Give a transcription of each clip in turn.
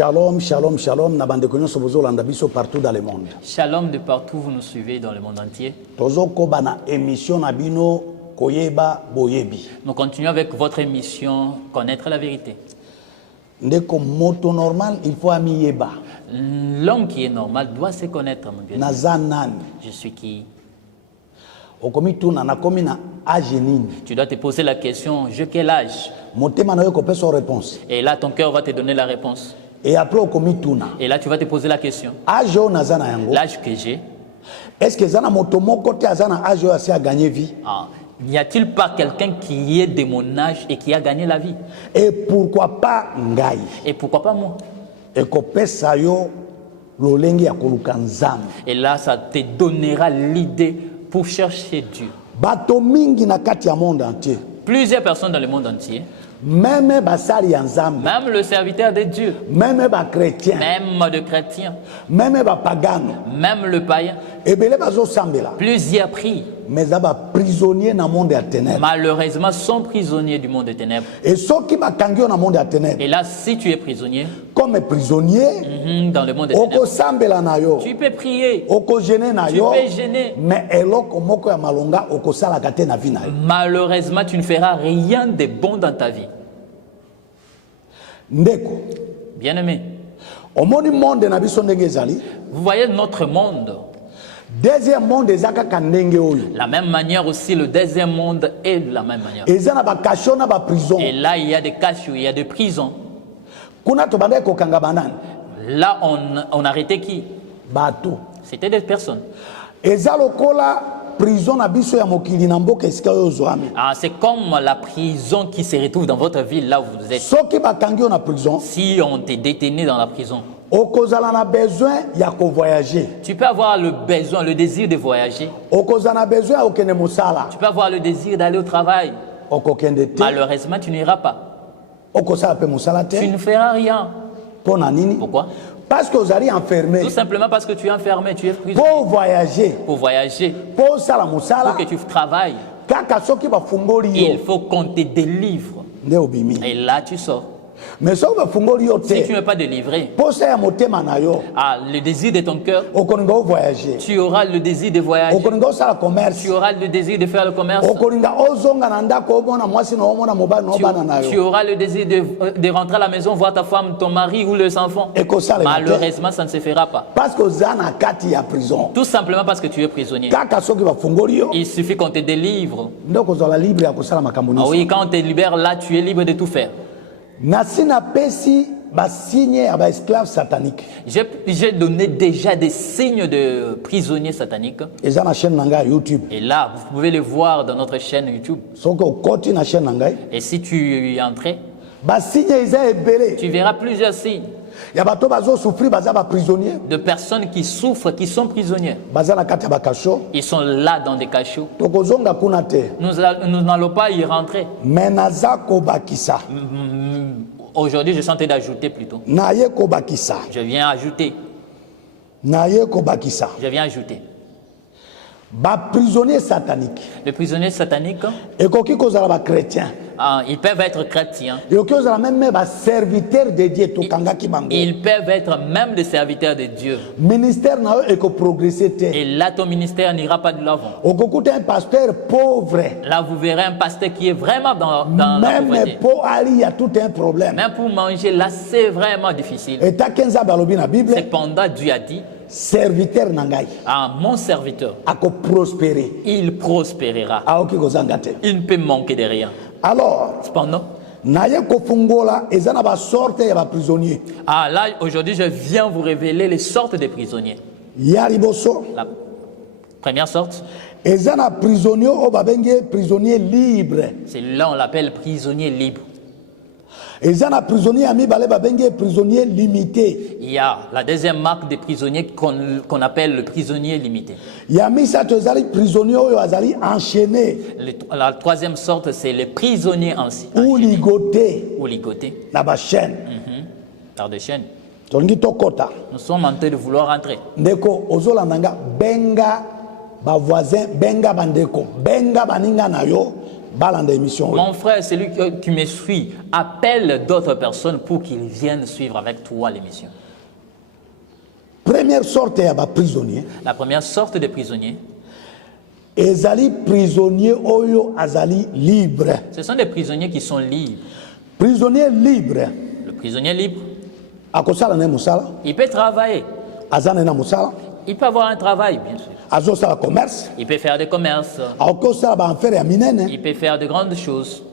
Shalom, shalom, shalom. Nabande konyo sobozo landa biso partout dans le monde. Shalom de partout, vous nous suivez dans le monde entier. Tozo koba na émission na bino koyeba boyebi. Nous continuons avec votre émission Connaître la vérité. Ndeko moto normal, il faut amiyeba. L'homme qui est normal doit se connaître, mon bien. Nazanan. Je suis qui? Okomi tuna na komi na âge nini. Tu dois te poser la question, je quel âge? Motema na yo ko peso réponse. Et là, ton cœur va te donner la réponse. Et après okomi tuna. Et là, tu vas te poser la question. Âge o nazana yango. L'âge que j'ai. Est-ce que zana moto moko te azana âge o asi a gagné vie? N'y a-t-il pas quelqu'un qui est de mon âge et qui a gagné la vie? Et pourquoi pas ngai? Et pourquoi pas moi? Et ko pesa yo lolengi ya koluka nzambe. Et là, ça te donnera l'idée pour chercher Dieu. Bato mingi na kati ya monde entier. Plusieurs personnes dans le monde entier. Même basali ya nzambe. Même le serviteur de Dieu. Même ba chrétien. Même le chrétien. Même ba pagano. Même le païen. Ebele bazo sambela. Plusieurs prient. Mais aba prisonnier na monde ya ténèbres. Malheureusement, sont prisonniers du monde des ténèbres. Et ceux qui bakangio na monde ya ténèbres. Et là, si tu es prisonnier, comme prisonnier, dans le monde des ténèbres, oko sambela na yo. Tu peux prier. Oko gêner na yo. Tu peux gêner. Mais eloko moko ya malonga oko sala kate na vie na yo. Malheureusement, tu ne feras rien de bon dans ta vie. Ndeko. Bien-aimé. Omoni monde na biso ndenge ezali. Vous voyez notre monde. Deuxième monde ezaka kandenge oyo. La même manière aussi, le deuxième monde est de la même manière. Ezana ba kasho na ba prison. Et là, il y a des cachots, il y a des prisons. Kuna to bande ko kanga banane. Là, on arrêtait qui? Bato. C'était des personnes. Ezalokola prison na biso ya mokili na mboka esika oyo zoami. C'est comme la prison qui se retrouve dans votre ville, là où vous êtes. Soki bakangi na prison. Si on t'est détenu dans la prison. Okozala na besoin ya ko voyager. Tu peux avoir le besoin, le désir de voyager. Okozala na besoin ya okende musala. Tu peux avoir le désir d'aller au travail. Okokende te. Malheureusement, tu n'iras pas. Okosala pe musala te. Tu ne feras rien. Pona nini? Pourquoi? Parce que vous allez enfermer. Tout simplement parce que tu es enfermé, tu es prisonnier. Pour voyager. Pour voyager. Pour sala musala. Pour que tu travailles. Kaka soki ba fungoli yo. Il faut qu'on te délivre. Nde obimi. Et là, tu sors. Mais si tu n'es pas délivré, le désir de ton cœur, tu auras le désir de voyager, tu auras le désir de faire le commerce, tu auras le désir de rentrer à la maison, voir ta femme, ton mari ou les enfants. Malheureusement, ça ne se fera pas. Tout simplement parce que tu es prisonnier. Il suffit qu'on te délivre. Oui, quand on te libère, là, tu es libre de tout faire. J'ai donné déjà des signes de prisonniers sataniques. Et là, vous pouvez les voir dans notre chaîne YouTube. Et si tu y entres, tu verras plusieurs signes. De personnes qui souffrent, qui sont prisonniers. Ils sont là dans des cachots. Nous n'allons pas y rentrer. Aujourd'hui, je suis en train d'ajouter plutôt. Je viens ajouter. Je viens ajouter. Prisonniers sataniques. Les prisonniers sataniques. Ils peuvent être chrétiens. Ils peuvent être même des serviteurs de Dieu. Et là, ton ministère n'ira pas de l'avant. Là, vous verrez un pasteur qui est vraiment dans la pauvreté. Même pour manger, là, c'est vraiment difficile. Cependant, Dieu a dit, serviteur nangai. Mon serviteur. Il prospérera. Il ne peut manquer de rien. Alors, cependant, là, aujourd'hui, je viens vous révéler les sortes de prisonniers. La première sorte, prisonnier libre. Celui-là, on l'appelle prisonnier libre. Il y a la deuxième marque des prisonniers qu'on appelle le prisonnier limité. La troisième sorte, c'est les prisonniers enchaînés. Ou ligotés. Par des chaînes. Nous sommes en train de vouloir rentrer. Mon frère, celui qui me suit, appelle d'autres personnes pour qu'ils viennent suivre avec toi l'émission. Première sorte de prisonnier. La première sorte de prisonnier. Ezali prisonnier oyo azali libre. Ce sont des prisonniers qui sont libres. Prisonnier libre. Le prisonnier libre. Akosala na musala. Il peut travailler. Azana na musala. Il peut avoir un travail, bien sûr. Azosala commerce. Il peut faire des commerces. Akosala ba affaire ya minene. Il peut faire de grandes choses.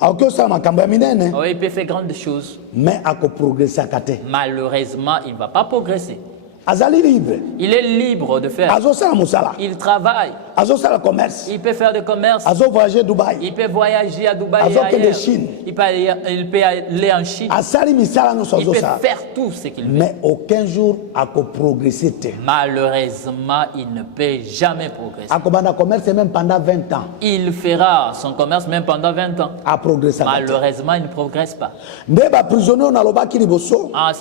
Akosala makambo ya minene. Oui, il peut faire grandes choses. Mais ako progresser akate. Malheureusement, il ne va pas progresser. Azali libre. Il est libre de faire. Azosala musala. Il travaille. Azosala commerce. Il peut faire des commerces. Azo voyager Dubaï. Il peut voyager à Dubaï. Azo de Chine. Il peut aller en Chine. Asali misala no il peut faire tout ce qu'il veut. Mais aucun jour ako progresser. Malheureusement, il ne peut jamais progresser. Ako banda commerce même pendant 20 ans. Il fera son commerce même pendant 20 ans. A progresser. Malheureusement, il ne progresse pas. Ndeba prisonnier na lobaki liboso. Ah,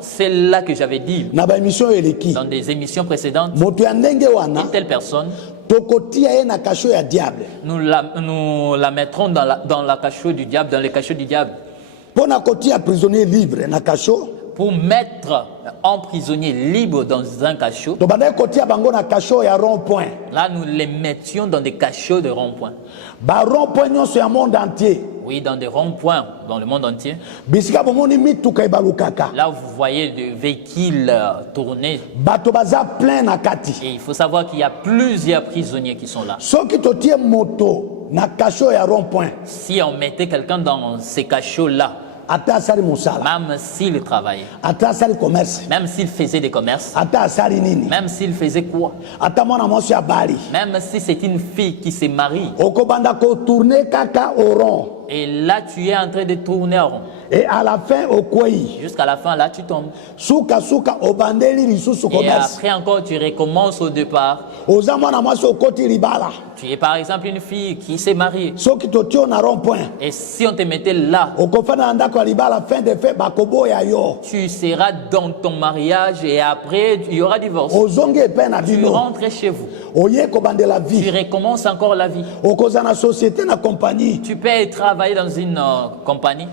c'est là que j'avais dit. Na ba émission eleki. Dans des émissions précédentes. Moto ya ndenge wana. Une telle personne. Nous la mettrons dans la cachot du diable, dans les cachots du diable. Prisonnier libre na cachot. Pour mettre un prisonnier libre dans un cachot. Là, nous les mettions dans des cachots de rond-point. Monde entier. Oui, dans des ronds-points dans le monde entier. Là, vous voyez des véhicules tourner. Et il faut savoir qu'il y a plusieurs prisonniers qui sont là. Si on mettait quelqu'un dans ces cachots-là, même s'il travaillait, même s'il faisait des commerces, même s'il faisait quoi, même si c'est une fille qui se marie, et là tu es en train de tourner en rond. Et à la fin, au quoi? Jusqu'à la fin, là tu tombes. Souka obandeli lisusu commerce. Et après encore, tu recommences au départ. Tu es par exemple une fille qui s'est mariée. Et si on te mettait là, tu seras dans ton mariage et après il y aura divorce. Tu rentres chez vous. Tu recommences encore la vie. Tu peux travailler dans une compagnie.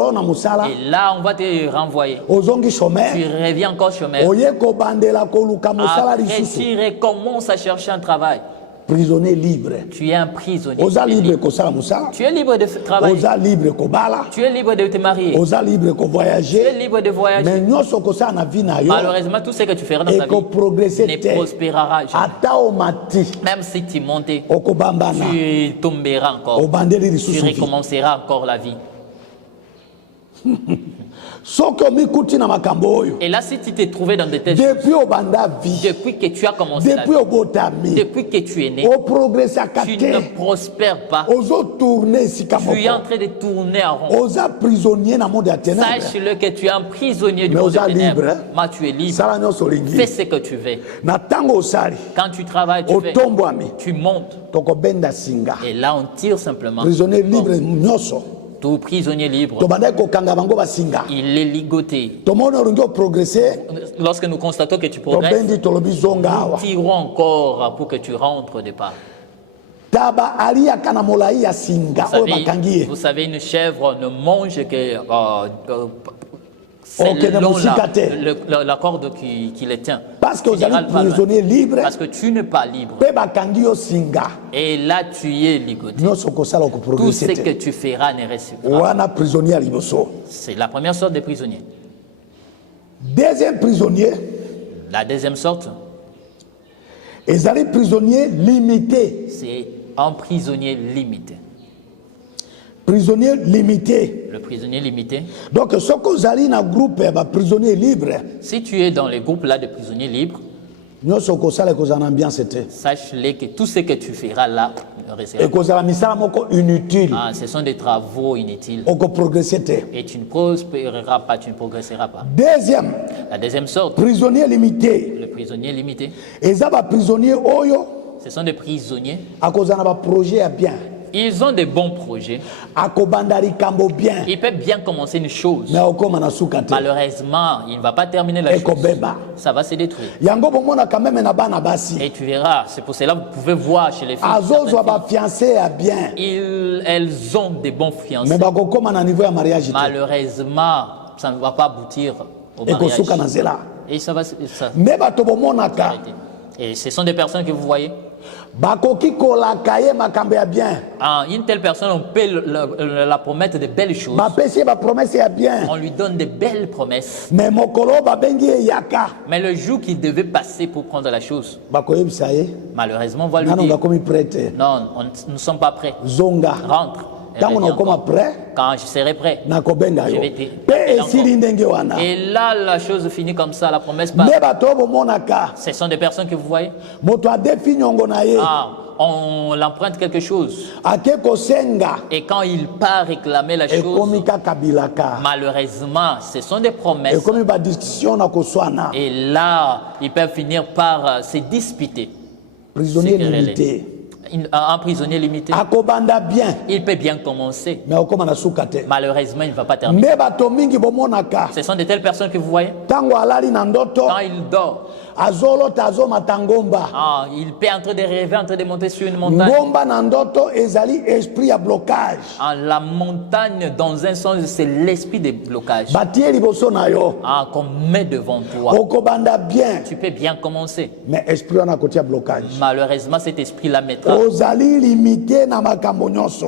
Et là, on va te renvoyer. Tu reviens encore chômeur. Après, tu recommences à chercher un travail. Prisonnier libre. Tu es un prisonnier. Tu es libre de travailler. Tu es libre de te marier. Tu es libre de voyager. Malheureusement, tout ce que tu feras dans ta vie ne prospérera jamais. Même si tu montes, tu tomberas encore. Tu recommenceras encore la vie. Et là, si tu t'es trouvé dans des telles choses, depuis que tu as commencé la vie, depuis que tu es né, tu ne prospères pas. Tu es en train de tourner en rond. Sache-le que tu es un prisonnier du monde des ténèbres. Mais tu es libre. Fais ce que tu veux. Quand tu travailles, tu fais. Tu montes. Et là, on tire simplement. Prisonnier libre. Tout prisonnier libre, il est ligoté. Lorsque nous constatons que tu progresses, nous tirons encore pour que tu rentres de part. Vous savez, une chèvre ne mange que la corde qui les tient. Parce que vous êtes prisonnier libre. Parce que tu n'es pas libre. Et là, tu es ligoté. Tout ce que tu feras ne restera pas. C'est la première sorte de prisonnier. Deuxième prisonnier. La deuxième sorte. Les prisonniers limités. C'est un prisonnier limité. Prisonnier limité. Le prisonnier limité. Donc, ce que vous allez dans le groupe, prisonnier libre. Si tu es dans les groupes là de prisonniers libres, sache-les que tout ce que tu feras là restera inutile. Ah, ce sont des travaux inutiles. Et tu ne prospéreras pas, tu ne progresseras pas. Deuxième. La deuxième sorte. Prisonnier limité. Le prisonnier limité. Prisonnier oyo. Ce sont des prisonniers. Projet bien. Ils ont des bons projets. Bien. Il peut bien commencer une chose. Malheureusement, il ne va pas terminer la chose. Ça va se détruire. Et tu verras, c'est pour cela que vous pouvez voir chez les filles. Elles ont des bons fiancés. Malheureusement, ça ne va pas aboutir au mariage. Et ça va s'arrêter. Et ce sont des personnes que vous voyez. Une telle personne, on peut la promettre de belles choses. On lui donne de belles promesses. Mais le jour qu'il devait passer pour prendre la chose, malheureusement, on va lui dire, non, nous ne sommes pas prêts. Rentre. Quand je serai prêt, je vais te... Et là, la chose finit comme ça, la promesse part. Ce sont des personnes que vous voyez. On l'emprunte quelque chose. Et quand il part réclamer la chose, malheureusement, ce sont des promesses. Et là, ils peuvent finir par se disputer. Prisonnier limité. Un prisonnier limité. Il peut bien commencer. Malheureusement, il ne va pas terminer. Ce sont de telles personnes que vous voyez. Quand il dort, il peut en train de rêver, en train de monter sur une montagne. La montagne, dans un sens, c'est l'esprit de blocage. Qu'on met devant toi. Tu peux bien commencer. Mais malheureusement, cet esprit la mettra.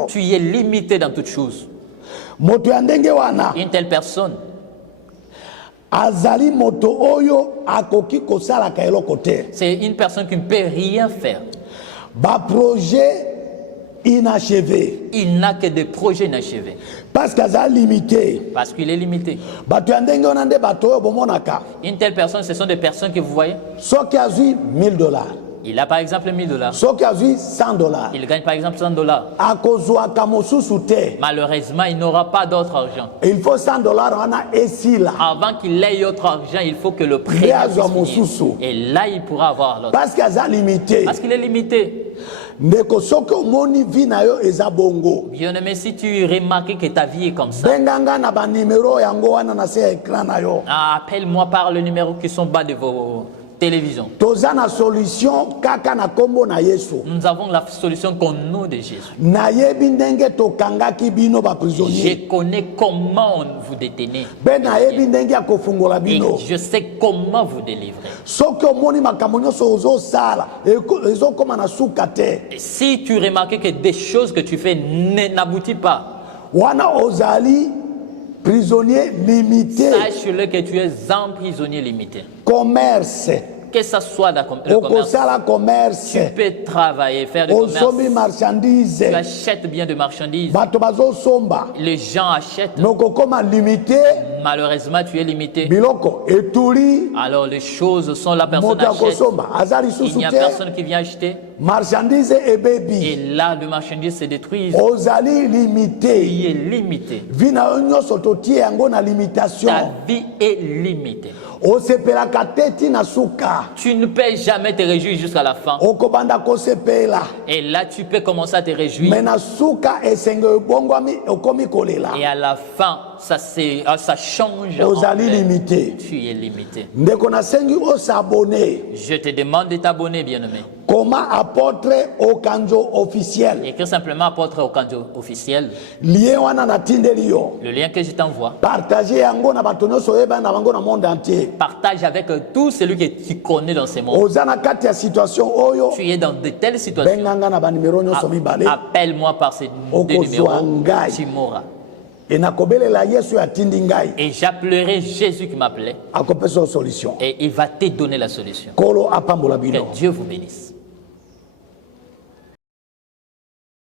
Tu es limité dans toutes choses. Une telle personne, c'est une personne qui ne peut rien faire. Inachevé. Il n'a que des projets inachevés. Parce qu'il est limité. Une telle personne, ce sont des personnes que vous voyez. $1000. Il a par exemple $1000. $100. Il gagne par exemple $100. Malheureusement, il n'aura pas d'autre argent. Il faut $100 avant qu'il ait autre argent, il faut que le prêt. Et là, il pourra avoir l'autre. Parce qu'il est limité. Bien-aimé, si tu remarques que ta vie est comme ça, appelle-moi par le numéro qui sont bas de vos télévisions. Nous avons la solution qu'au nom de Jésus. Je connais comment vous détenez. Et je sais comment vous délivrer. Si tu remarques que des choses que tu fais n'aboutissent pas, prisonnier limité. Sache-le que tu es un prisonnier limité. Commerce. Que ça soit le commerce. Tu peux travailler, faire du commerce. Tu achètes bien de marchandises. Les gens achètent. Malheureusement, tu es limité. Alors les choses sont la personne achète. Il n'y a personne qui vient acheter. Et là, le marchandise se détruit. Tu es limité. Ta vie est limitée. Tu ne peux jamais te réjouir jusqu'à la fin. Et là, tu peux commencer à te réjouir. Et à la fin, ça change. Tu es limité. Je te demande de t'abonner, bien-aimé. Comment apôtre Okanjo officiel? Écris simplement apôtre Okanjo officiel. Le lien que je t'envoie. Partagez Partage avec tout celui que tu connais dans ce monde. Tu es dans de telles situations. Appelle-moi par ces deux numéros. Tu mourras. Et j'appellerai Jésus qui m'appelait. Et il va te donner la solution. Que Dieu vous bénisse.